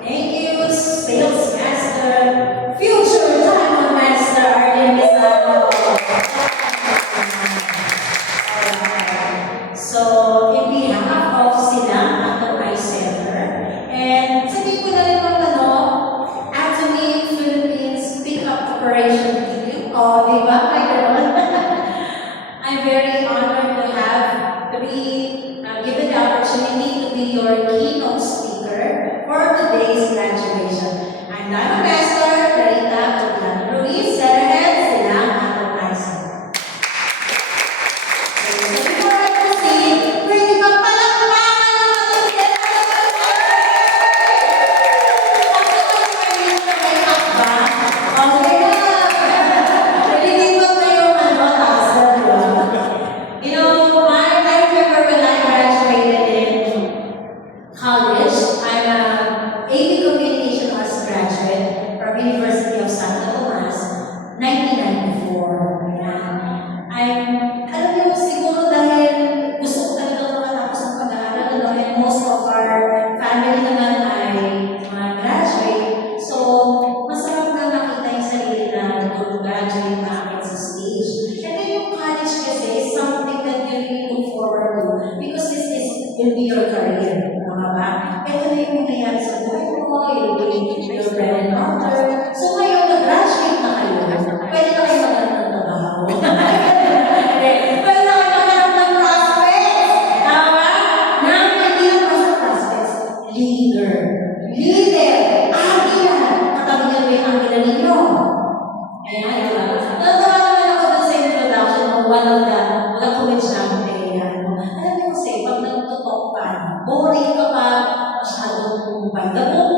Thank you, Sales Master, Future Time Master Arlene Misano. Alright. So, in behalf of Silang Atom Eye Center, and sabihin ko na rin mga Atomy Philippines Pickup Operation Team. O, di ba? May gano'n. I'm very honored to be given the opportunity to be your keynote speaker for today's graduation. I'm Donna Master, Clarita Pugliano Ruiz, Senahead, Silang Atom Eye Center. So before I proceed, pwede ba palakpakan ng matulad? College. I'm a AP Communication Arts graduate from University of Santo Tomas, 1994. Alam niyo, siguro dahil gusto ko talaga makatapos ng pag-aaral, and most of our family naman ay mga graduate. So, masarap na makita yung sarili na graduate namin sa stage. And then yung college kasi is something that you really look forward to because will be your career. Ito na yung nangyayari sa buhay mo, you'll be your bread and butter. So ngayon, nag-graduate na kayo. Pwede na kayo maghanap ng trabaho. Pwede na kayo maghanap ng prospects. Tama? Hindi lang basta prospects. Leader. Agila. Katabi niyo ba yung agila ninyo? Ayan, diba? Natawa naman ako dun sa introduction ng one of the komedyante. Alam niyo kasi, pag nagtutok ka, boring ka pa, masyadong by the book,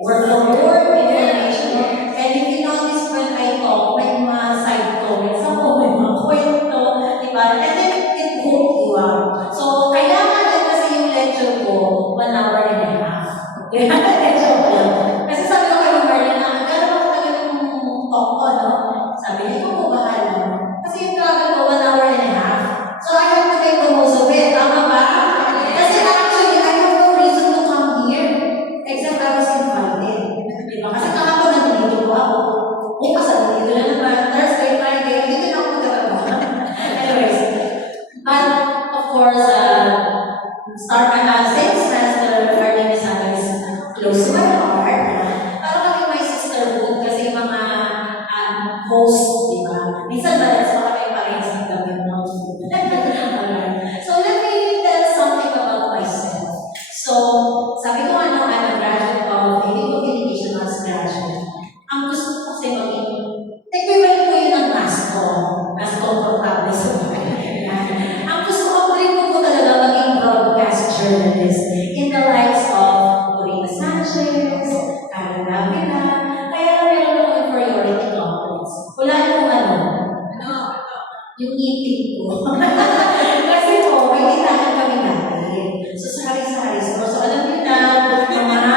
word for word, information. And if you notice when I talk, may mga side comments ako, may mga kwento, diba? And then it hook you up. So, kailangan din kasi yung lecture ko, 1 hour and a half. Lecture ko lang. Kasi sabi ko kayo, Marlene, gano'n ako talaga yung talk ko, no? Sabi niya, ikaw mo bahala. Kasi yung travel ko, 1 hour and a half. So, I have to make the most of it. Tama ba? Kasi actually, I have no reason to come here except I was invited. Diba? Kasi kahapon nandito ko ako. Bukas nandito na naman. Thursday, Friday, dito na ako magkakaroon. Anyways, but of course, start Sales Master Arlene Misano is close to my heart. Para kami may sisterhood kasi mga host, diba? Minsan ba, sa kami parehas ng gamit mo. So let me tell something about myself. So, sabi ko I'm a graduate of AP Communication Arts graduate. Ang gusto ko kasi maging, equivalent ko yun ng mas comfortable sa mga. Ang gusto ko rin ko talaga maging broadcast journalist in the likes of Corina Sanchez, Karen Davila, kaya meron ako inferiority complex. Wala yung yung eating ko. Kasi po, may tindahan kami natin. So, sa hari-hari store. So, alam niyo na, mga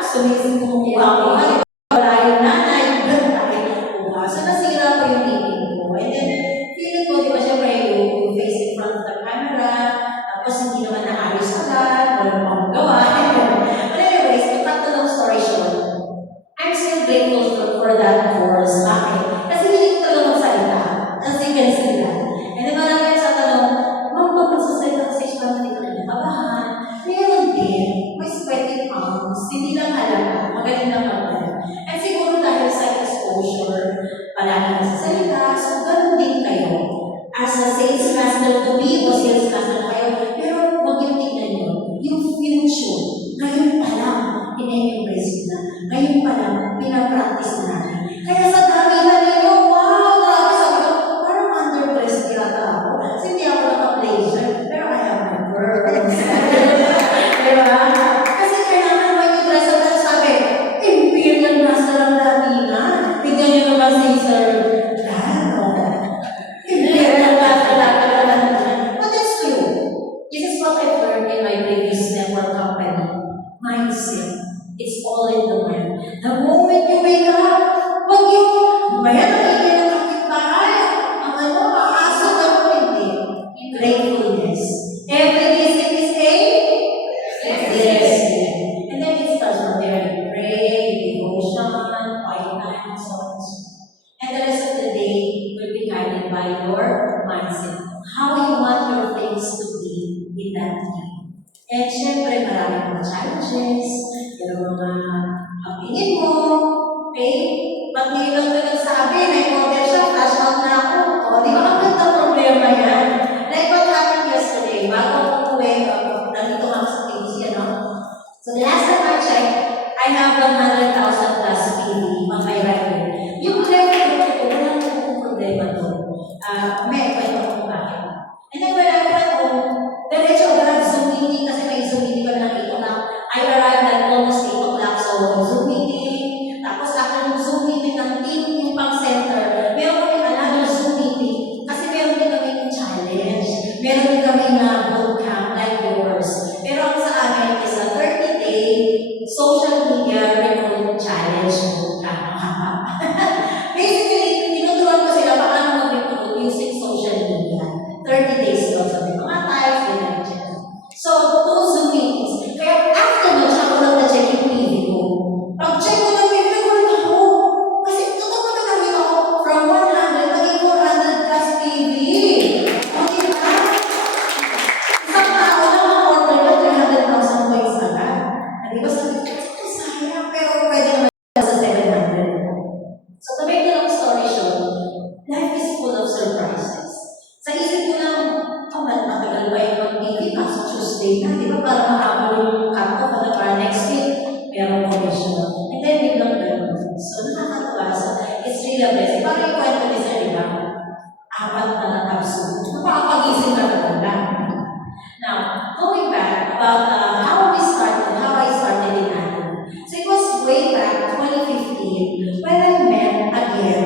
kumukuha ko. Wala yung nanay, yung ganda, yung kumukuha. So, nasira po yung eating ko. And then, feeling ko, di ba syempre, yung face in front of the camera, tapos hindi naman naayos agad, walang pang gawa. But anyways, to cut the long story short, I'm still grateful for that course. Bakit? Kasi hindi ko talaga magsalita. As you can see that. And then marami sa tanong, ma'am, pag nagsasalita kasi siya hindi ka nakabahan. Meron din, may sweaty palms, hindi lang halata, magaling lang magdala. And siguro dahil sa exposure, palagi nagsasalita, so ganun din kayo. As a sales master to be o sales master kayo, pero huwag yung tignan nyo, yung future, ngayon pa lang, ina-embrace na. Ngayon pa lang, pinapractice natin. Kaya sa dami na ninyo, wow, grabe sabi ko, parang underdressed yata ako. Kasi hindi ako naka-blazer, pero I have my pearls. Diba? Kasi kailangan mo yung dress up, sabi, Imperial Master ang Latina. Tignan nyo naman si Sir Dano. Imperial Master ang Latina. But that's true. This is what I've learned in my previous network company. Mindset. It's all in the mind. The moment you wake up, wag yung, bayan ang ingay ng kapitbahay, ang aso, hindi. Gratefulness. Every day is a And syempre, maraming mga challenges, yung mga pagtingin mo, okay? Pag nilang ko nagsabi, may model siya, flash out na ako. O, di ba ang ganda problema yan? Like what happened yesterday, bago ako umuwi, nandito ako sa KBC, ano? So the last time I checked, I have 100,000 plus PV on my record. Yung record ko, walang problema doon. May kwento ko bakit. And then when I went home, diretso agad Zoom meeting kasi may Zoom meeting kami ng 8 o'clock. I arrived at almost 8 o'clock, so Zoom meeting. Tapos after yung Zoom meeting ng team, yung pang center, meron kami another Zoom meeting kasi meron din kami yung challenge. Meron din kami na bootcamp like yours. Pero ang sa amin is a 30-day social media recruit challenge bootcamp. Basically, tinuturuan ko sila paano mag-recruit using social media. 30 days daw sa mga types, ganyan. So, those Zoom meetings. Kaya after nun, siya ko lang na-check yung PV ko. Pag-check ko ng PV ko, ako. Kasi totoo na kami ako from 100 maging 400 plus PV. Okay ba? Isang tao lang ang order na 300,000 points agad. Di ba sabi ko, ito sayang, pero pwede naman sa 700. So, to make the long story short, life is full of surprises. Sa isip ko lang, matagal ba yung mag-meeting? Kaso Tuesday na, di ba para mahabol yung cut-off na para next week, merong commission. And then, biglang ganun. So, nakakatuwa. So, it's really a blessing. Parang yung kwento ni Sir Iba, 4 na natapos. Napakapagising ka talaga. Now, going back about how we started, how I started in Adam. So, it was way back 2015 when I met again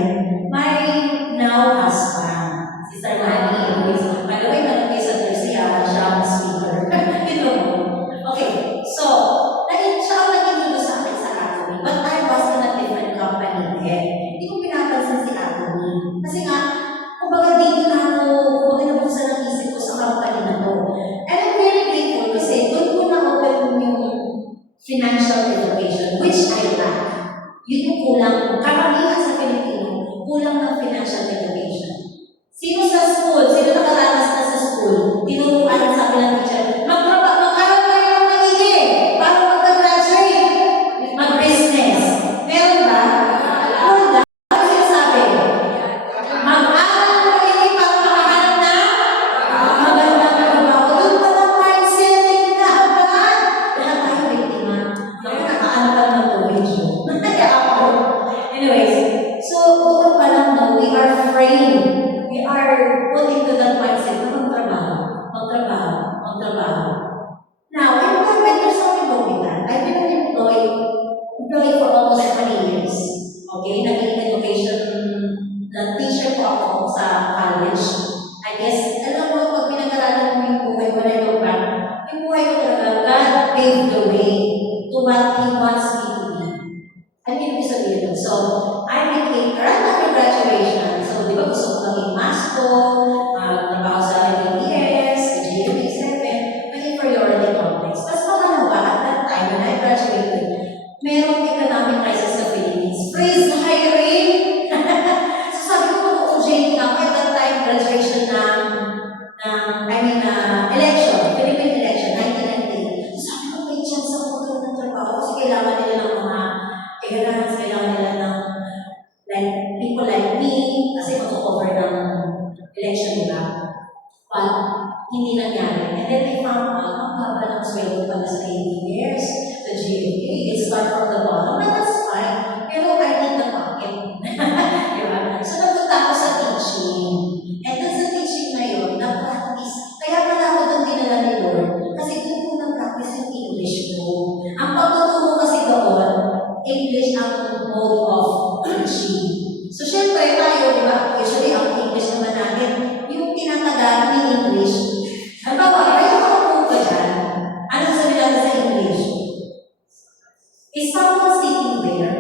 my now husband, Sister Manny, who is, by the way, nandun kayo sa Tercia, siya ang speaker. Ito mo. Okay, so, siya ang nag-introduce sa akin sa Atomy, but I was in a different company then. Hindi ko pinapansin si Atomy. Kasi nga, kumbaga dito na ako, kumbaga nabuksan ang isip ko sa company na to. And I'm very grateful kasi doon ko na-open yung financial education, which I lack. Yun yung kulang, karamihan sa Pilipino, kulang ng financial education. Sino sa school, sino nakaranas na sa school, tinuruan sa akin ng teacher, mag-aral kayo ng maigi para magka-graduate, mag-business. Meron ba? Wala. Ano sinasabi? Mag-aral ng maigi para makahanap na magandang trabaho. Doon pa lang mindset na agad. Lahat tayo biktima. Nakakaano pa ng video. Kaya ako. Anyways, so doon pa lang no, we are framed. We are put into that mindset na magtrabaho. Now, employment, there's nothing wrong with that. I've been an employee for almost 20 years. Okay, naging education na teacher po ako sa college. I guess, alam mo, pag pinag-aralan mo yung buhay ko na ito back, yung buhay ko talaga, God paved the way to what He wants me to be. Ano yung sabihin nun? So, I became, right after graduation, so di ba gusto ko maging master, trabaho sa LDS, sa GMA7, naging priority complex. Tapos pangalawa, at that time, when I graduated, merong economic crisis sa Philippines. Freeze hiring! So sabi ko, mag-OJT na ako at that time, graduation election, Philippine election, 1998. So sabi ko, may chance ako magkaroon ng trabaho kasi kailangan nila ng mga kailangan nila ng like people like me kasi mag-cover ng election nila. But hindi nangyari. And then I found out, ang baba ng sweldo pala sa engineers, the GMA, it start from the bottom, and that's fine. Pero I need the pocket. Diba? So nagpunta ako sa teaching. And then sa teaching na yun, na-practice. Kaya pala ako doon dinala ni Lord. Kasi doon ko na-practice yung English ko. Ang pagtuturo kasi doon, English ang mode of teaching. So, syempre tayo, di ba? Usually, ang English naman natin, yung tinatagaan ni English. Halimbawa, kayo ako ka dyan. Ano sabi natin sa English? Is someone sitting there?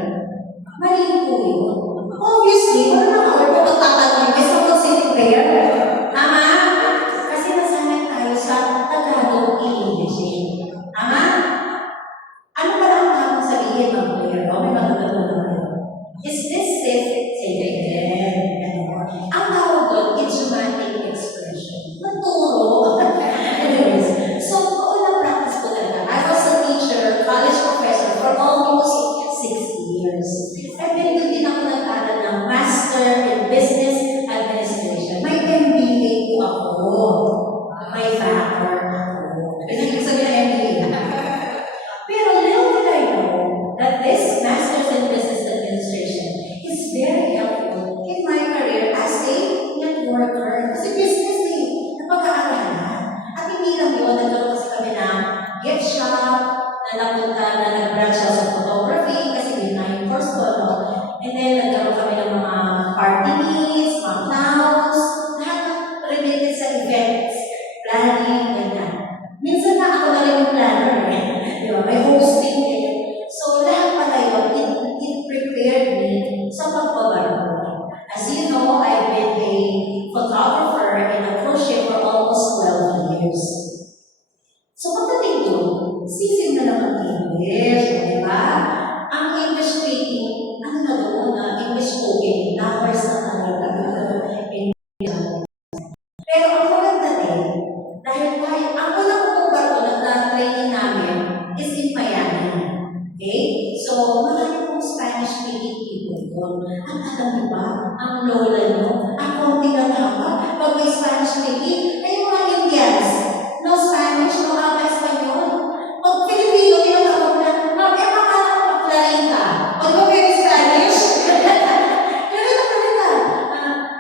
napunta na nag-branch out sa photography kasi yun na yung course ko, no? And then, nagkaroon kami ng mga party needs, mga clowns, lahat ng related sa events, planning, ganyan. Minsan na ako na rin yung planner, eh. Di ba? May hosting, eh. So, lahat pala yun, it prepared me sa pagbabarko. As you know, I've been a photographer and a crochet for almost 12 years. So, pagdating doon, sisig na naman English, di ba? Ang English speaking, ano na doon na English spoken, numbers na talaga. Pero ang maganda din, dahil ang unang pagbabarko na training namin is in Miami. Okay? So, marami pong Spanish-speaking people doon. At alam niyo ba, ang lola nyo, ang konti na tama, pag may Spanish-speaking, ay mga Indians. No Spanish, no habla Espanyol. Pag Filipino, tinatawag na, ma'am, pangalan ko Clarita. O di ba very Spanish? Clarita, Clarita.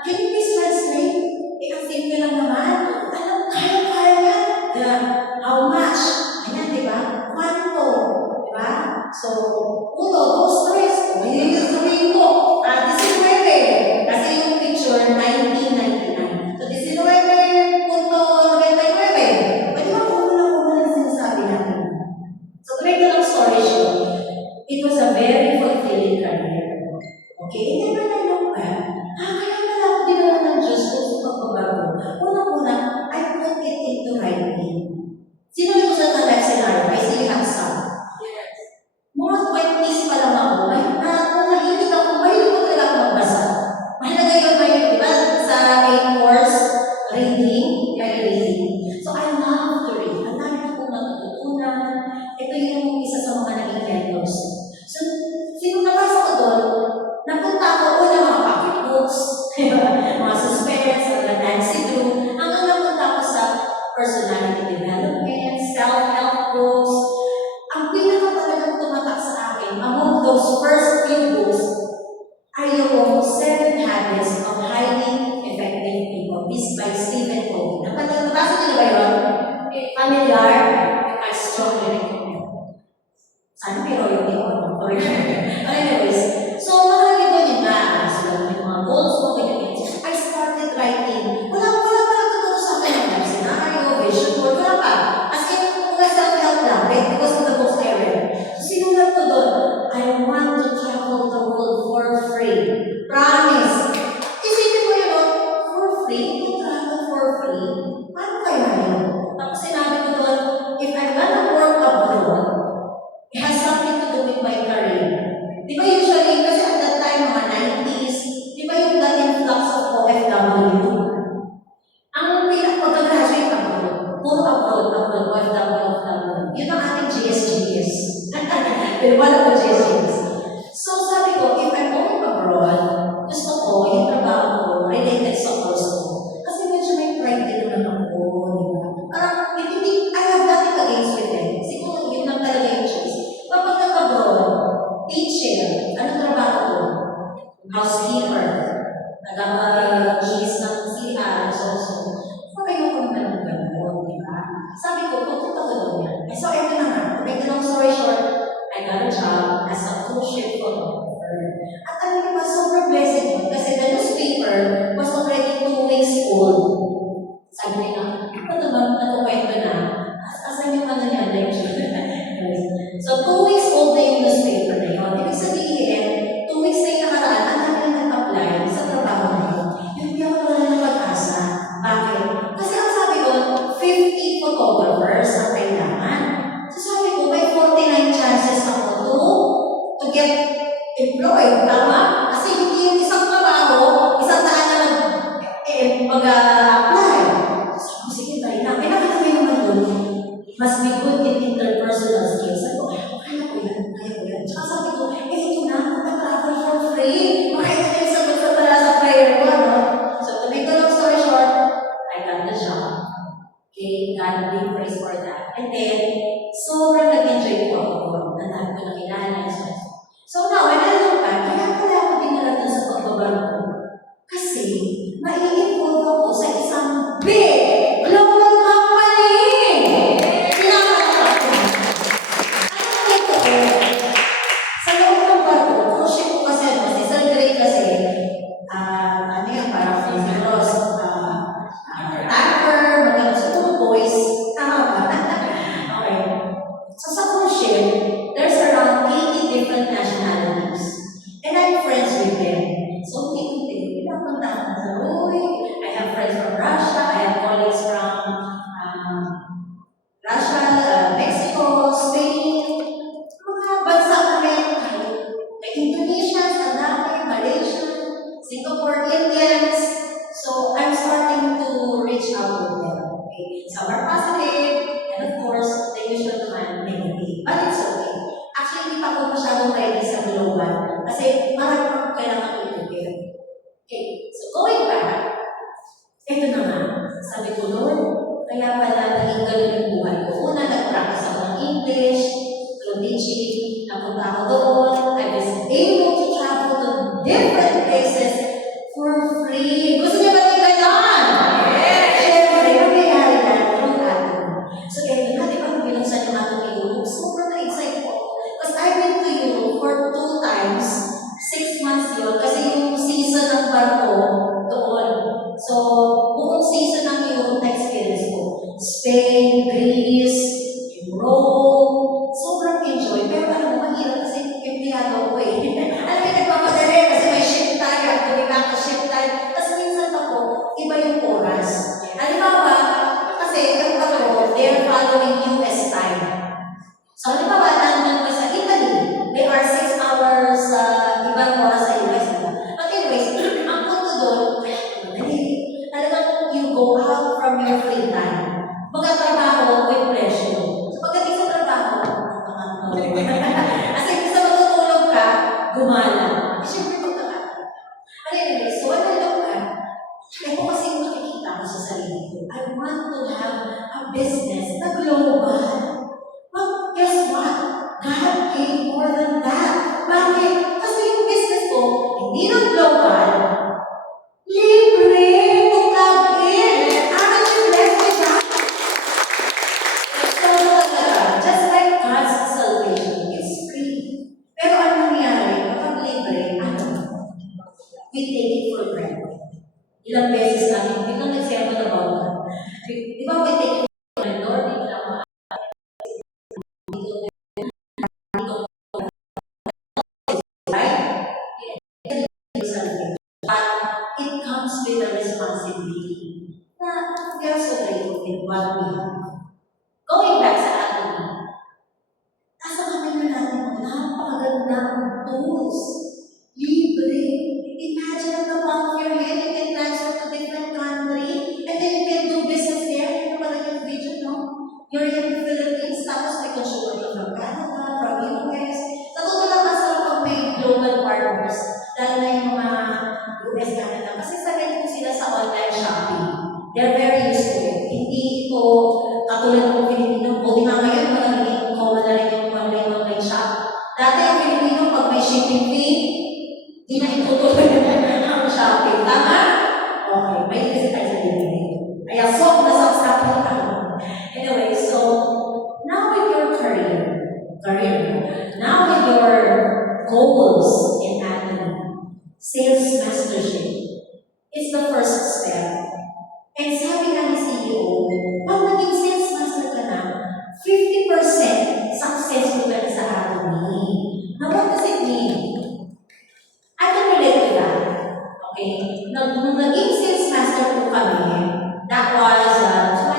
Can you please translate? Ang simple lang naman. Alam, kaya yan. How much? Ayan, di ba? Quanto? Di ba? So, 1, 2, 3. May sabihin ko, 19. Kasi yung picture, 1999. So, 19.99. Pwede ba kung muna na sinasabi natin? So, to make a long story short, it was a very fulfilling career. Okay? And then when I look back, kaya pala ako dinala ng Diyos ko sa pagbabago. Una-una, I put it into writing. Sino nito sa life scenario? I see you have some. Mga 20s pa lang ako, mahilig ko talaga ako magbasa. Mahalaga yun, di ba, sa main course, reading, reading. So, I love to read. Ang dami ko pong natututunan. Ito yung isa sa mga naging mentors. So, sino nabasa ko doon, napunta ako una mga pocket books, mga suspense, mga Nancy Drew, hanggang napunta ako sa personality development, self-help books. Ang pinaka talagang tumatak sa akin, among those first few books, ay yung 7 Habits of Highly Effective People. This by Stephen Covey. Nabasa niyo na ba yun? Familiar? I strongly recommend. Sana may royalty on. Anyways, so nakalagay ko yun na. So, yung mga goals ko, ganyan. I started writing. Wala pa tuturo sa akin ng life scenario, vision board, wala pa. As in, mga self-help lang, right? Because of the books I read. So, sinulat ko doon, I want to travel the world for free. Promise. Isipin mo yun, for free? To travel for free? Paano kaya yun? Tapos sinabi ko doon, if I'm gonna work abroad, it has something to do with my career. Di ba usually, kasi at that time, mga 90s, di ba yung that influx of OFW? Ang pinag-graduate abroad, puro abroad, OFW. Yun ang ating GSGS. Pero wala ko GSGS. So sabi ko, if I'm going abroad, gusto ko yung trabaho ko related sa course ko. Kasi medyo may pride din naman ako, di ba? Parang, hindi, I have nothing against with them. Siguro yun lang talaga yung choice. Kapag nag-abroad, teacher, anong trabaho ko? Housekeeper, nag-iis ng CR, so. Kaya ko naman ng gano'n, di ba? Sabi ko, pupunta ko doon yan. So, ito na nga. To make a long story short, I got a job as a crochet photographer. At alam niyo ba, super blessed yun. Kasi the newspaper was already 2 weeks old. Sabi nila, ano ba, nagkukwento na? Asan yung ano niya, lecture? So, 2 weeks old na yung newspaper na yun. Ibig sabihin, 2 weeks na yung nakaraan, ang dami na nag-apply sa trabaho na yun. Hindi ako wala ng pag-asa. Bakit? Kasi ang sabi ko, 50 photographers ang kailangan. So sabi ko, may 49 chances ako to get employed. Tama? Kasi hindi yung isang trabaho, isang daan na mag-apply. So sige, tayo na. Pinakita ko naman doon, must be good in interpersonal skills. Sabi ko, kaya ko yan. Tsaka sabi ko, ito na, mag-travel for free. Makita ko yung sagot sa pala sa prayer ko, no? So to make a long story short, I got the job. Okay, God be praised for that. And then, sobrang nag-enjoy ko ako. Ang dami ko nakilala. So now, when I look back, kaya pala ako dinala dun sa pagbabago. Kasi, mai-involve ako sa isang big global company! Pinapalakpak ko. Ano marami pang kailangan i-prepare. Okay, so going back, ito na nga, sabi ko noon, kaya pala naging ganun yung buhay ko. Una, nag-practice ako ng English, through teaching, napunta ako doon, I was able to travel to different places for free. Gusto niyo ba yung ganyan? Yes! Siyempre, mangyayari yan through atin. So, eto na, di ba, binuksan yung ating Europe, super na-excite ko. Because I've been to Europe for 2 times, 6 months yun, kasi yung season ng barko doon. So, buong season ng Europe na experience ko. Spain, Greece, Rome, sobrang enjoy. Pero alam mo, mahirap kasi empleyado ko eh. Alam mo, nagpapadali kasi may shift time, tumila ka shift time. Tapos minsan ako, iba yung oras. Halimbawa, kasi yung ako, they're following US time. So, halimbawa, nandun ka sa Italy, they are 6 hours ibang oras sa US. But anyways, ang punto doon, madali. Talagang you go out from your free time. Magkatrabaho with pressure. So, pagdating sa trabaho, kasi kung sa matutulog ka, gumala. Siyempre, magkakata. Anyway, so what I look at, ito kasi yung nakikita ko sa sarili ko. I want to have a business na global. But guess what? God gave more than that. Bakit? Kasi yung business ko, hindi na global, libre to plug in. Aren't you blessed with that? So, talaga, just like God's salvation, it's free. Pero ano nangyari? Kapag libre, we take it for granted. Ilang beses natin, yun ang example about that. Di ba we take it for granted? Lord, hindi na ako but it comes with a responsibility na we are so grateful with what we have. Going back sa atin, nasa kami na natin mga napakagandang tools. Libre. Imagine at the palm of your hand, you can transfer to different country, and then you can do business there. Ito pala yung vision, no? You're in the Philippines, tapos may consumer ka from Canada, from US. Sa totoo lang, masarap pag may global partners, lalo na yung mga US, Canada. Kasi sabihin ko sila sa online shopping. They're very used to it. Hindi ito katulad ng Pilipino. Buti nga ngayon, maraming common na rin yung online shop. Dati ang Pilipino, pag may shipping fee, di na itutuloy ang shopping. Tama? Okay, may kasi tayo sa libre. Kaya nasaksak mo tayo. Anyway, so, now with your career, now with your goals in admin, sales mastership, it's the first step. And sabi nga ni CEO, pag naging sales master ka na, 50% successful ka na sa admin. Now, what does it mean? I can relate to that. Okay? Nung naging sales master po kami, that was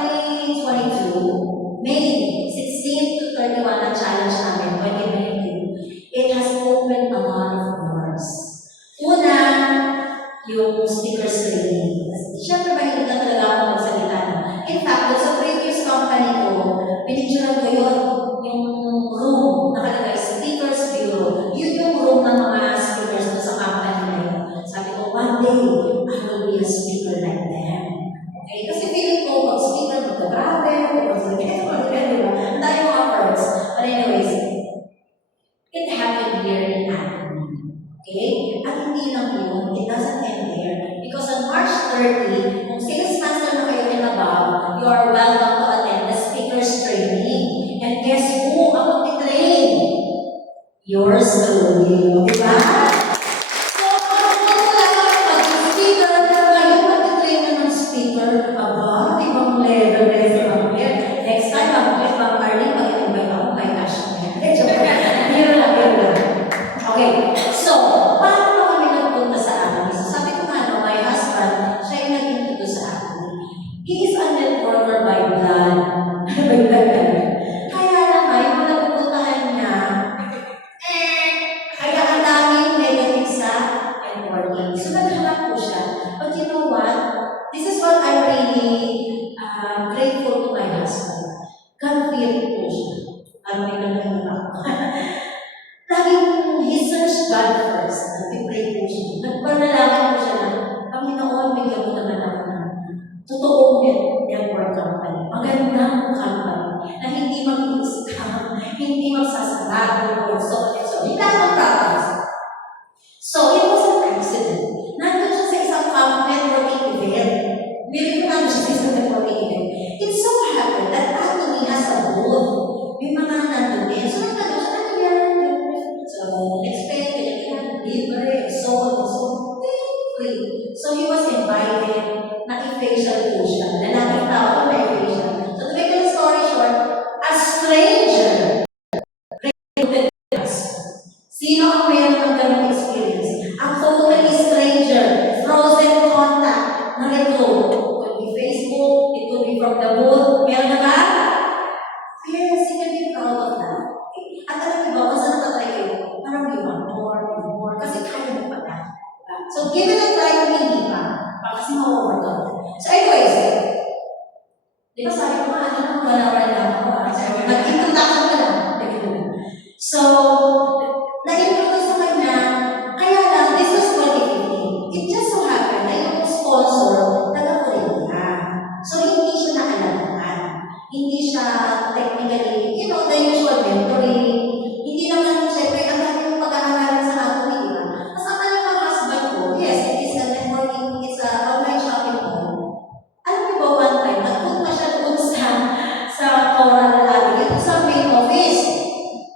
2022, May 16 to 31 na challenge namin, 2022. It has opened a lot of doors. Una, yung speakers training. Siyempre, mahilig na talaga ako magsalita. In fact, sa previous company ko, pinicturean ko yun, yung room, nakalagay, speakers bureau. Yun yung room ng mga speakers sa company na yun. Sabi ko, one day, I will be a speaker like them. Okay? Kasi feeling ko, pag speaker, mag-travel, di ba? Ang tayo mga words. But anyways, it happened here in Athens. Okay? At hindi lang yun, it doesn't end there. Because on March 30, kung sales master na kayo and above, you are welcome to attend the speakers training. And guess who ang mag-train? Yours truly. Diba? So, kung talaga mag-speaker, ngayon mag-train na ng speaker, aba, ibang level. Next time, mag-invite mag-invite ako, my gosh. Yun lang. Okay, so, paano kami nagpunta sa akin? Sabi ko nga, no, my husband, siya yung nag-introduce sa akin. He is a networker by blood. Kaya naman, yung napupuntahan niya, kaya ang daming negative sa networking. So, naghanap ko siya. But you know what? This is what I'm really grateful to my husband. God-fearing po siya. Ano may naghanap ako. Laging he searched God first. hindi magsasara. So, hindi lang practice. So, it was an accident. Nandun siya sa isang networking event. Hindi ko nandun siya sa isang networking event. It so happened that Anthony has a booth. May mga nandun din. So, nandun siya, ano yan? So, explain, ganyan, libre, so on and so on. Free. So, he was invited na i-facial po siya. Na nakita ko na i-facial. So, to make the story short, a stranger recruited us. Sino ang mayroon ng ganong experience? A totally stranger, frozen contact, na recruit. It could be Facebook, it could be from the booth. Meron na ba? Yes, you can be proud of that. Okay. At alam niyo ba, kung saan natatry kayo, parang you want more and more, kasi kaya mo pa na. So, give it a try kung hindi pa. Kasi ma-overcome. So, anyways, di ba sabi ko nga, ano, 1 hour lang ako. Nag-introduction ka lang. So, na-introduce sa kanya, kaya lang, this was 2015. It just so happened na yung sponsor, taga-Korea. So, hindi siya nakalalaman. Hindi siya technically, you know, the usual mentoring. Hindi naman, syempre, ang dami yung pag-aaralan sa ato, di ba? Mas ang talagang husband ko, yes, it is a networking, it's a online shopping mall. Alam mo ba, one time, nagpunta siya doon sa Coral Avenue, sa main office.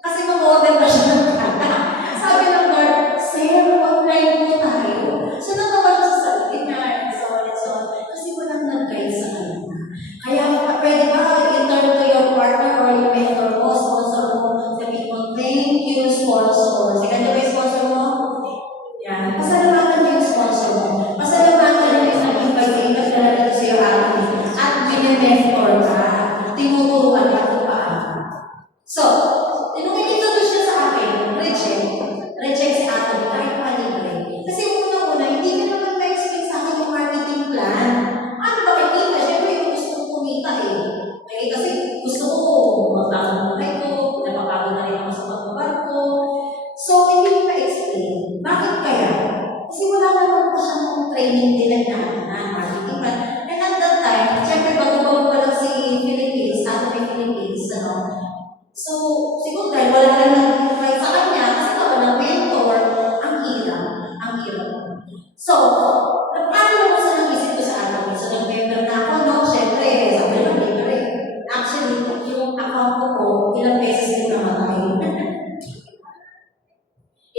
Kasi mag-order pa siya ng kata. Sabi ng guard, sir, online po tayo. So, natawa siya sa sarili niya, and so on and so on. Kasi walang nag-guide sa kanya. Kaya, pwede ba i-turn to your partner or your mentor mo, sponsor mo, sabi mo, thank you, sponsor. Sige, ano ba yung sponsor mo? Yan. Pasalamatan mo yung sponsor mo. Pasalamatan mo yung nag-invite ka na dito sa iyo at mini-mentor ka. Tinuturuan ka kung paano. So, nung in-introduce siya sa akin, reject si Ato, kahit palibre. Kasi unang-una, hindi ka naman ma-explain sa akin yung marketing plan. Ano ba kikita? Siyempre, gusto ko kumita eh. Okay? Kasi gusto ko magbago buhay ko, napabago na rin ako sa pagbabar ko. So, hindi ko ma-explain. Bakit kaya? Kasi wala naman po siyang training din na marketing plan. And at that time, siyempre, bago-bago pa lang si Philippines, Ato may Philippines, ano? So, siguro dahil wala rin nag-invite sa kanya, kasi walang mentor, ang hirap. So, nagpaano ko sa nag-isip ko sa akin. So, nag-member na ako, no? Siyempre, sabi naman, libre. Actually, yung account ko, ilang beses din namatay.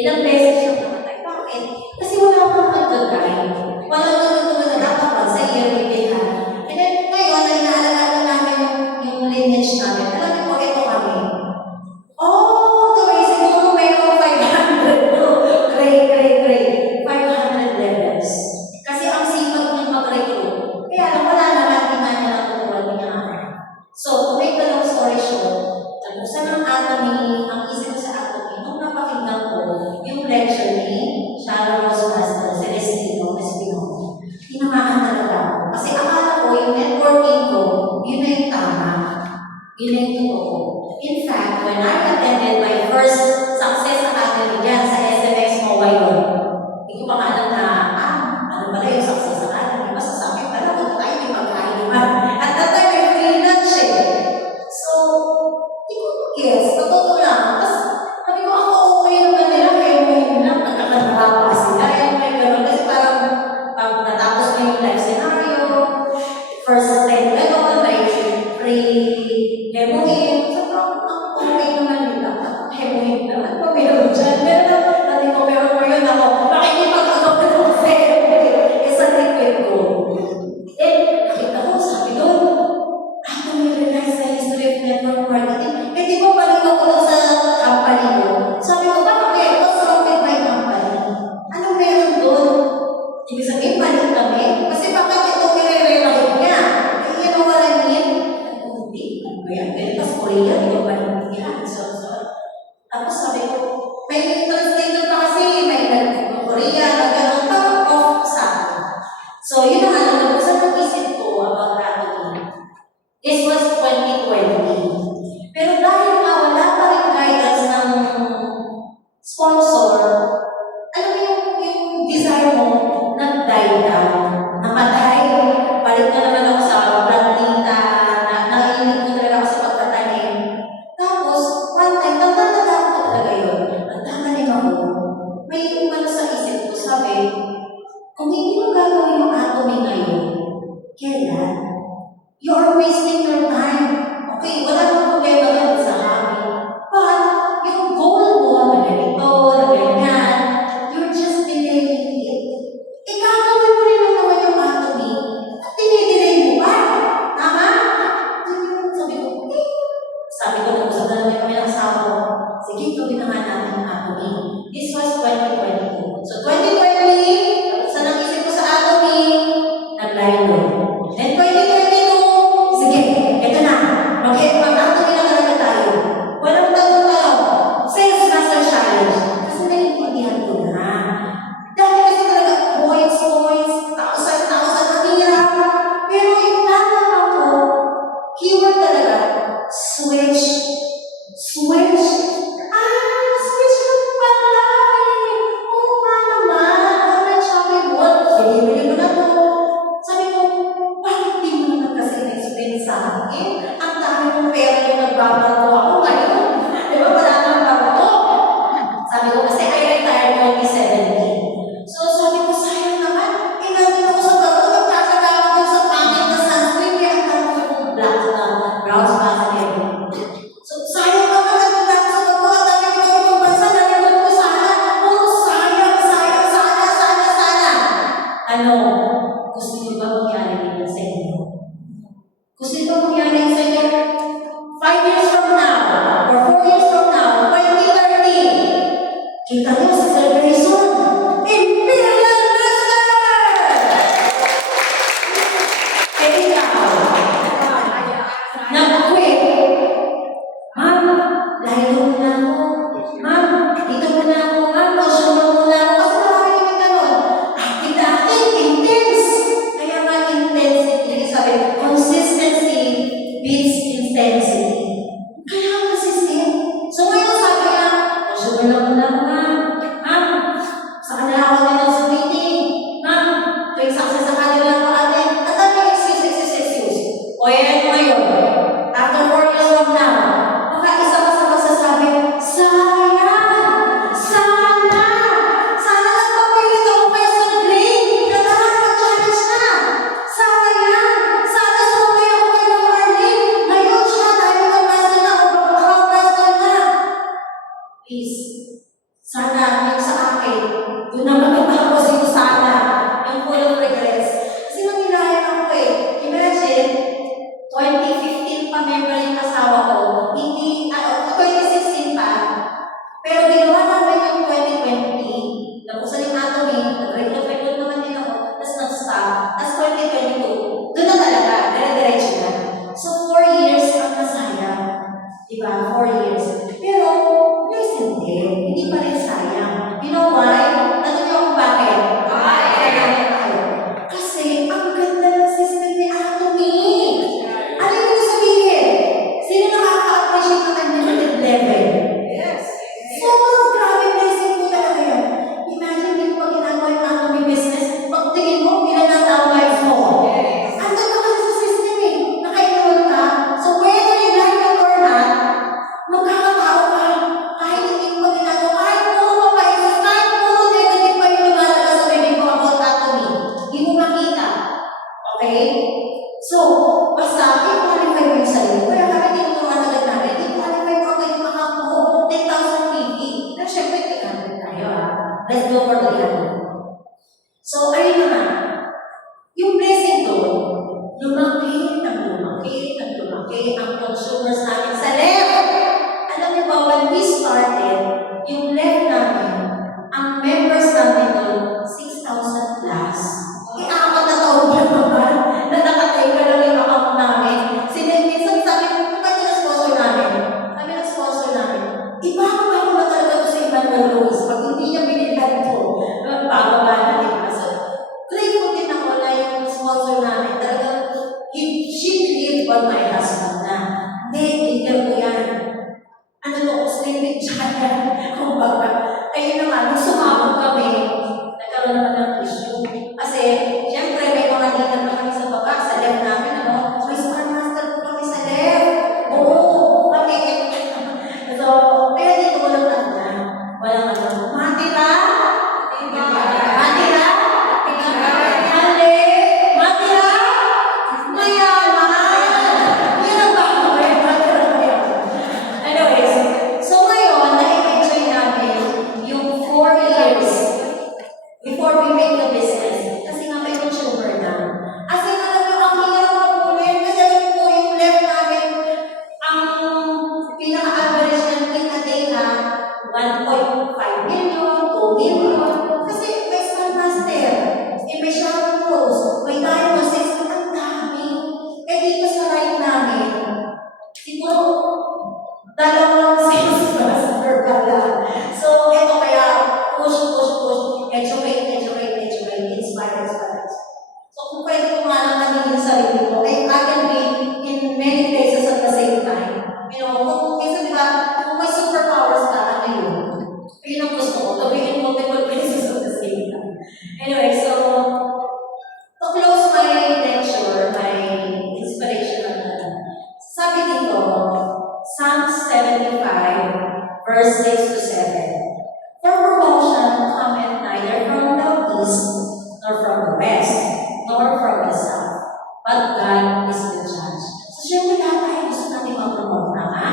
Ilang beses yung namatay. Bakit? Kasi wala akong nag-guide. Wala akong nag-guide sa yearly bilan. And then, ngayon, na inaalagaan namin yung lineage namin. Alam niyo po, ito kami. Oh, the way, siguro mayroong 500. Great. 500 levels. Kasi ang sipag ng mag-recruit. Kaya lang, wala naman, di man niya lang kukuha niya nga. So, to make the long story short, tagusan ng Atomy, ang isip sa Atomy, nung napakinggan ko, yung lecture ni Sharon Rosmaster, Celestino, Espino, tinamaan talaga ako. Kasi akala ko, yung networking ko, yun na yung tama. Yun na yung totoo. In fact, when I attended my first Success Academy dyan sa SMX Mobile, hindi ko pa nga alam na, ano pala yung Success Academy? Basta sa akin pala, kung tayo may pagkain naman. At that time, may free lunch eh. So, hindi ko guess, totoo lang. Tapos, sabi ko, ako okay naman nila, kaya ngayon lang, nagkakadara pa sila. May gano'n, kasi parang, pag natapos mo yung life scenario, first time gano'n, like, free heroin. So, ang okay naman nila. Heroin naman. Meron dyan. Meron natin ko, meron mo yun ako. Makikipag-agap na ako sa heroin. Isang liquid ko. Eh, nakita ko, sabi doon, ako may realize sa history of network marketing. Eh, di ba balik ako doon sa company ko? Sabi ko, bakit? What's wrong with my company? Anong meron doon? Ibig sabihin, balik kami? Kasi bakit ito nire-relate niya? Eh, you know what I mean? Hindi. Ano ba yan? Ganito sa Korea, di ba balik niya? So. Tapos sabi ko, may translator pa kasi, may Korea, nagkaroon pa off sa akin. So, yun ang ano, sa pag-isip ko about Atomy. This was 2020. Pero dahil nga wala pa rin guidance ng sponsor, alam mo yung desire mo, nag-die down, namatay, balik na naman ako sa plantita, naiinit ko talaga ako sa pagtatanim. Tapos, Sabi ko, nag-usap na namin kami ng asawa ko, sige, gawin na nga natin ang Atomy. This was 2022. So 2020, sa nag-isip ko sa Atomy, nag-lilo. Then 2022, sige, ito na. Mag-Atomy na talaga tayo. Walang tanong-tanong. Sales Master Challenge. Kasi naiintindihan ko na. Dahil kasi talaga, points, thousand, ang hirap. Pero yung natama ko, keyword talaga, switch. Switch. Switch ka pala eh. Oo nga naman. Online shopping mall. Bili mo na to. Sabi ko, bakit di mo naman kasi na-explain sa akin? Ang dami mong pera yung nagbabago ako ngayon. Di ba wala nang bago? Sabi ko kasi I retired 2017. So sabi ko, sayang naman. Nandun ako sa bago. Nagkakaga ako dun sa pangit na sunscreen. Kaya ang dami kong black na brown spots and everything. So sayang naman. Nandun ako sa bago. Ang dami ko yung bansa. Nandun ko sana. Puro sayang. Sana. Ano? Gusto niyo ba mangyari dito sa inyo? Gusto niyo ba mangyari sa inyo? 5 years from now, or 4 years from now, 2030, kita niyo sa celebration, Imperial Master! Eh ikaw, nag-quit. Ma'am, layo muna ako. Ma'am, dito muna ako. Ma'am, consumer muna ako. Kasi marami kami ganon. Active, intense. Kaya nga intensity, sabi, consistency beats intensity. Kaya ang consistent. So ngayon sabi niya, consumer na muna ako, ma'am. Ma'am, sa kanila ako din sa meeting. Ma'am, tuwing success sa kanila ako atin. At dami excuse. O yan ngayon. After 4 years from now, baka isa ka sa magsasabi, sayang! Sana nagpapilit ako kayo sa grade! Kailangan mag-challenge na! Sayang! Sana sumay ako kayo ng early! Ngayon siya, dahil mag-master na o mag-master na! Please, sana yung sa akin, doon na magpapakos yung sana, yung full of regrets. Kasi nangilayan ako eh. Imagine, 2015 pa member yung asawa ko, hindi, 2016 pa, pero ginawa namin yung 2020, nabusan yung Atomy, nag-recruit naman din ako, tapos nag-stop, tapos 2022, doon na talaga, dire-diretso na. So 4 years ang nasayang, di ba? 4 years. Pero, listen din, hindi pa rin sayang. You know why? Ano niyo kung bakit? Kasi ang ganda ng system ni Atomy. Ano yung sabihin? Sino nakaka-appreciate ng unlimited level? So, grabe blessing po talaga yan. Imagine din pag ginagawa yung Atomy business, pagtingin mo, ilan ang downlights mo. Andun ka kasi sa system eh. Nakainulog ka. So, whether you like it or not, magkakatao ka. Kahit hindi mo ginagawa, kahit puro mapaisis, kahit puro negative pa yung lumalabas sa bibig mo about Atomy. Hindi mo makita. Okay? So, basta, i-qualify mo yung sarili. Kaya kami tinuturuan agad namin, i-qualify mo agad yung account mo, 10,000 PV. Na syempre, kailangan tayo Let's go for the other. So, ayun na nga. Yung blessing doon, lumaki ang consumers namin sa left. Alam niyo ba, when we started, yung left namin, ang members namin doon, 6,000 plus. Apat na taon pa naman na nakatake ka lang yung account namin. Minsan sabi ko, bakit na-sponsor namin? Sabi na-sponsor namin. Iba ko na talaga ito sa Emmanuel Ruiz. Pag hindi niya binilhan ito, bababa na din. So, grateful din ako na yung sponsor namin. Talagang, she believed on my husband na, hindi ko yan. Ano to, sleeping giant. Kung baka, ayun naman, nung sumabog kami, nagkaroon naman ng issue. Kasi, syempre, may mga litan na kami sa baba, sa left namin, may Star Master po kami sa left. Oo, kami. So, kaya dito walang matira? Mayaman! Yan ang baka Anyways, so ngayon, na-enjoy namin yung 4 years before we Dalawang sales master pala. So, ito kaya, push, push, push, educate, inspire. So, kung pwede ko nga lang kaninin yung sarili ko, I can be in many places at the same time. You know, kung minsan, di ba, kung may superpowers ka, ano yun? Yun ang gusto ko, to be in multiple places at the same time. Anyway, so, to close my lecture, my inspirational, sabi dito, Psalm 75, verse 6 to 7. For promotion cometh neither from the east, nor from the west, nor from the south, but God is the judge. So, syempre lahat tayo gusto natin mag-promote, tama?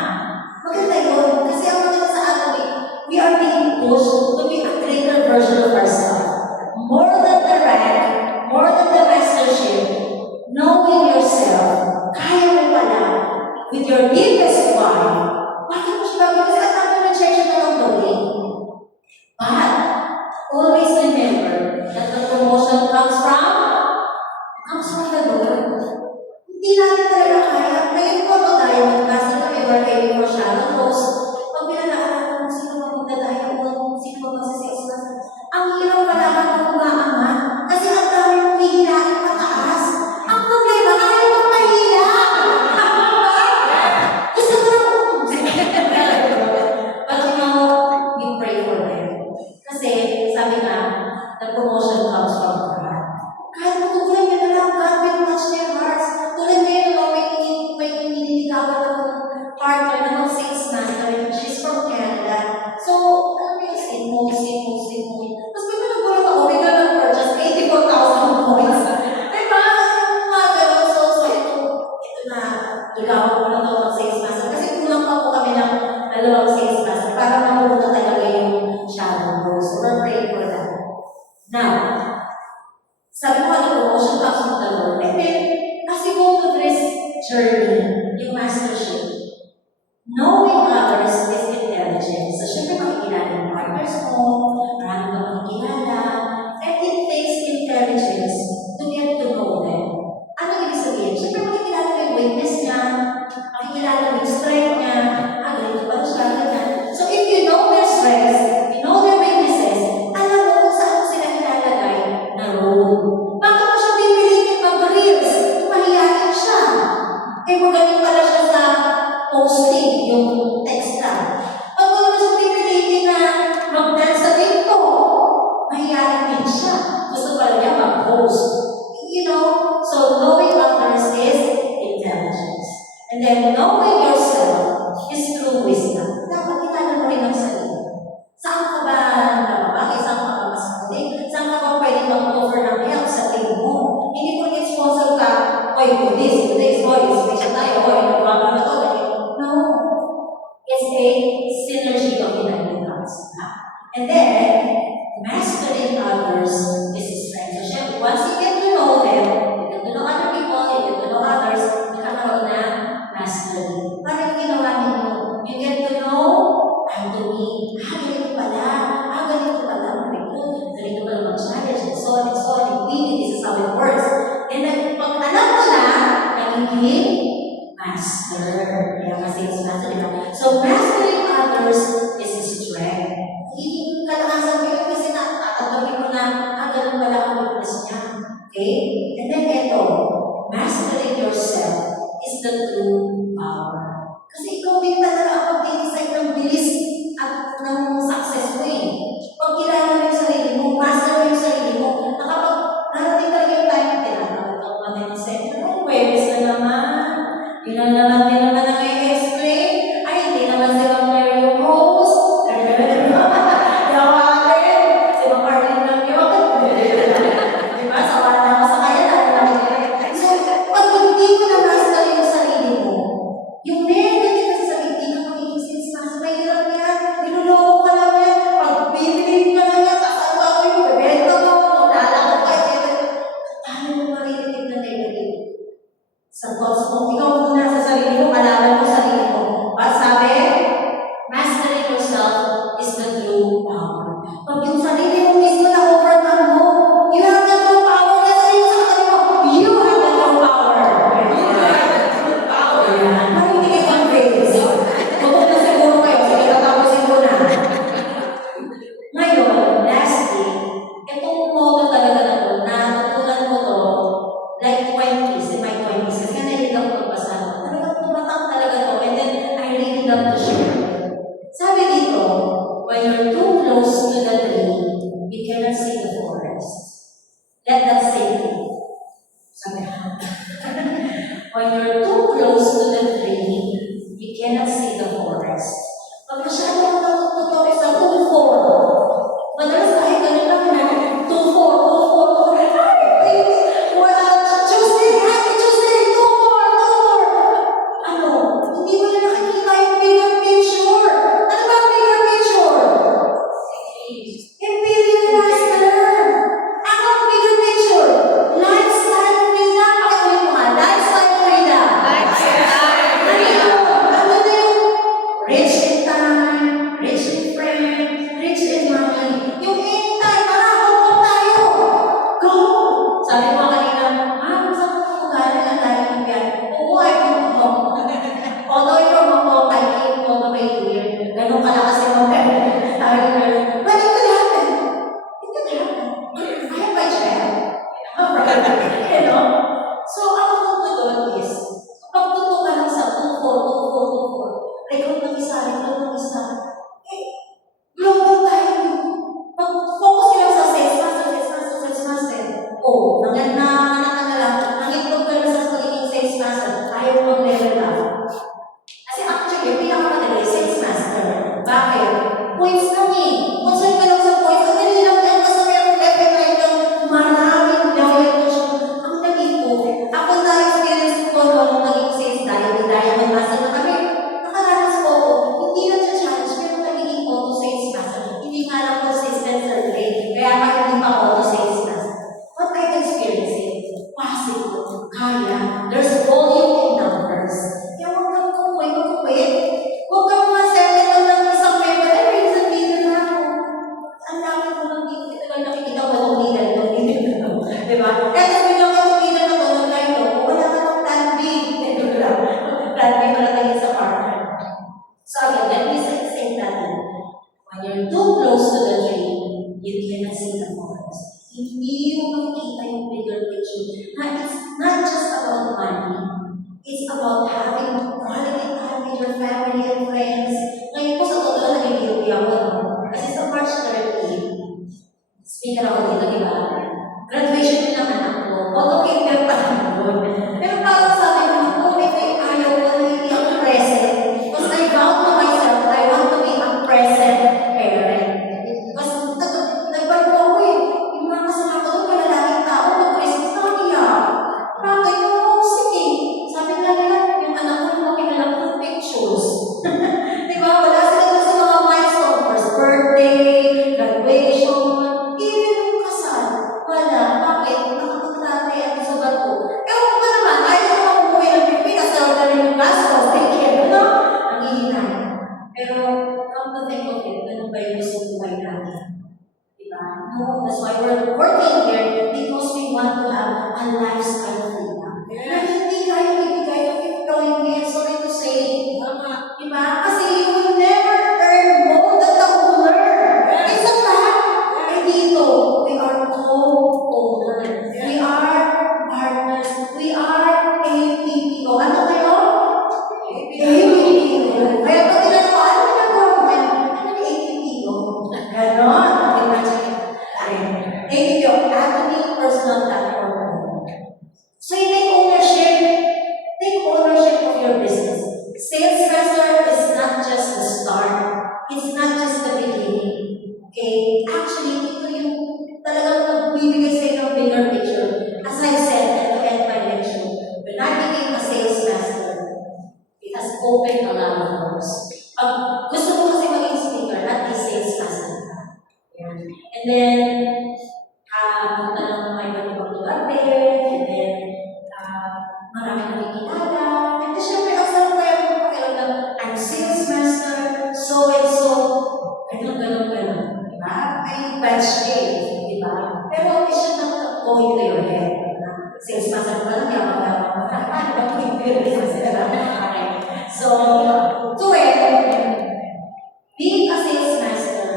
Maganda yun. Kasi ang maganda sa atin, we are being pushed to be a greater version of ourselves. More than the rank, more than the mastership, knowing yourself, kaya mo pala, with your deepest why, bakit mo siya bakit? Kasi at ako na-check siya na ng gawin. But, always remember that the promotion comes from the Lord. Hindi natin talaga kaya. Ngayon po ito diamond kasi kami were aiming for shadow post. Pag pinalaanan kung sino ba magda-diamond, sino ba magsisales na. Ang hirap pala kung umaangat. Kasi ang dami mong hihinain pataas. Ang problema, ayaw mong mahila. Gusto ko lang. But you know, we pray for them. Kasi sabi nga, the promotion comes from God. Kahit matutulan niya na lang, God will touch their hearts. Tulad ngayon, may nililigawan ako ng partner na mag-sales master. She's from Canada. So, alam mo yung sing mo. Tapos may nagulat ako, may ganun purchase, 84,000 points. Diba? Yung mga ganun. So ito na, ligawan ko na ito mag-sales master. Kasi kulang pa po kami ng dalawang sales master para mamuna talaga yung shadow goals. So, we're praying for that. Now, sabi ko ano, promotion comes from the Lord. And then, as you go to this journey, yung mastership, knowing others is intelligence. So, syempre makikilala yung partners mo, marami ka makikilala, and it takes intelligence to get to know them. Ano ibig sabihin? Syempre makikilala mo yung weakness niya, makikilala mo yung strength niya, ganito pala siya, ganyan. So, if you know their strengths, you know their weaknesses, alam mo kung saan mo sila ilalagay na role. Bakit mo siya pipilitin mag-reels kung mahihayin siya? Eh, magaling pala siya sa posting, yung text na. Pag mo naman siya pipilitin na mag-dance sa TikTok, mahihayin din siya. Gusto pala niya mag-post. You know, so knowing others is intelligence. And then knowing yourself is true wisdom. Dapat kilala mo rin ang sarili. Saan ka ba nababagay? Saan ka ba mas muli? Saan ka ba pwede mag-offer ng help sa team mo? Hindi po sponsor ka, oy, do this, oy, special tayo, oy, nagbago na to, no. It's a synergy of united thoughts. And then, mastering others is strength. So, syempre, once you get to know them, you get to know other people, you get to know others, nakakaroon na mastery. Parang ginawa ninyo, you get to know, I'm doing, ganito pala, ganito pala mag-challenge, and so on, this is how it works. And then, pag alam mo na, nagiging master. Kaya kasi is master, diba? So, mastering others is a strength. Hindi kalakasan mo yun kasi tatanggapin mo na, ganun pala ang weakness niya. Okay? And then, ito, mastering yourself is the true power. Kasi ikaw din talaga ang mag-decide ng bilis at ng success mo eh. Pag kilala mo yung sarili mo, master mo yung sarili mo, na kapag narating talaga yung time, tinatawag ako natin yung center, Huwebes na naman. Yun na naman din naman ang i-explain. Ay, hindi naman si Ma'am Mary yung host. Yawarin. Si Ma'am Arlene lang yun. Diba? Sawa na ako sa kanya. So, pag hindi mo na-master yung sarili mo, yung meron din kasi sa hindi ka magiging sales master, mahirap yan. Niloloko ka kamusta? Eh, global tayo. Pag-focus ka lang sa sales master, sales master, sales master. Oo, nanganak ka na lang, nang-improve ka na sa pagiging sales master, ayaw mo mag-level up. Kasi actually, yung pinakamadali, sales master. Bakit? Points kami. Concern ka lang sa points. Ang dali lang yan kasi meron level na ito. Maraming level na siya. Ang dali po. Ako na-experience ko nung naging sales dahil may master na kami. Nakaranas ko ako, hindi na siya challenge, pero nagiging auto sales master. Hindi nga lang consistent sa trade. Kaya pa hindi pa auto sales master. What I've experienced, possible, kaya, there's volume in numbers. Kaya huwag kang kumpwet. Huwag kang masettle lang ng isang member. Ay, may isang leader na ako. Ang dami ko ng leader. Ito lang nakikita ko ng leader. Diba? Kaya sabi lang ako leader na to, nag-line to, wala ka ng plan B. Ito lang. Plan B pala tayo sa partner. So again, let me say that when you're too close to the dream, you cannot see the forest. Hindi mo makikita yung bigger picture. Na it's not just about money. It's about having quality time with your family and friends. Ngayon po sa totoo lang nagigilty ako. Kasi sa March 30, speaker ako dito, di ba? Graduation din ng anak ko. Auto-cater pa lang doon. Pero parang sabi ko, may ayaw ko na hindi ako present. Because I vowed to myself that I want to be a present parent. Because nagbago ako eh. Yung mga kasama ko doon, kalalaking tao, mag-Christmas na kaniyak. Bakit yung homesick eh? Sabi nga nila, yung anak ko yung makilalang ng pictures. Di ba? Wala sila doon sa mga milestone. First birthday, graduation, even yung kasal. Wala. Bakit? Nakapagtatay at sa bato. Ewan ko ba naman, ayaw ko makukuha ng Pilipinas, dahil na rin yung gastos. Thank you. Ano? Nangihinay. Pero, come to think of it, ganun ba yung gusto buhay natin? Diba? No, that's why we're working here because we want to have a lifestyle freedom. Na hindi kaya ibigay ng employment, sorry to say. Diba? Kasi you will never earn more than the owner. It's a fact. Eh dito, we are co-owners. We are partners. We are APPO. Ano kayo? APPO. Kaya pag tinanong ko, ano ginagawa mo? Ano yung APPO? Ganon. Imagine. APPO, Academy Personal Platform. So you take ownership of your business. Sales master is not just the start. It's not just the beginning. Okay? Actually, ito yung talagang magbibigay sa inyo ng bigger picture. As I said at the end of my lecture, when I became a sales master, it has opened a lot of doors. Gusto mo kasi maging speaker, not a sales master. Yeah. And then, punta lang ng mga ibang lugar din, and then, marami nakikilala. And then, syempre, ang sarap tayo kung pakiramdam, I'm sales master, so and so, ganun. Diba? May batch day, diba? Pero it should not go into your head. Sales master pa lang, yaman-yaman. So, to being a sales master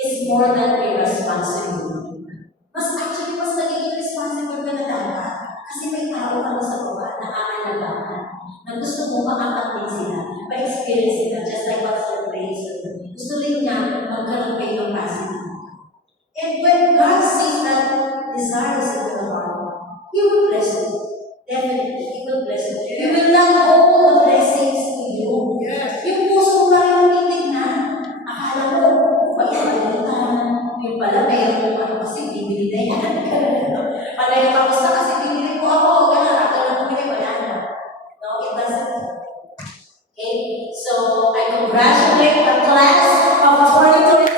is more than a responsibility. Mas nagiging responsible ka na dapat. Kasi may tao ka sa baba na aalagaan. Na gusto mo makakat din sila, ma-experience sila, just like what Sir Praise. Gusto rin niya magkaroon kayo ng passive. And when God sees that desire is in your heart, He will bless you. Definitely, He will bless you. He will not hold the blessings to you. Yes. Yung puso mo lang yung titignan. Akala mo, pag-ibalitan, yung pala meron ano kasi bibili na yan. Palay tapos na kasi bibili ko ako, gano'n, ako lang bumili, wala na. No, it doesn't. Okay, so I congratulate the class of 2020.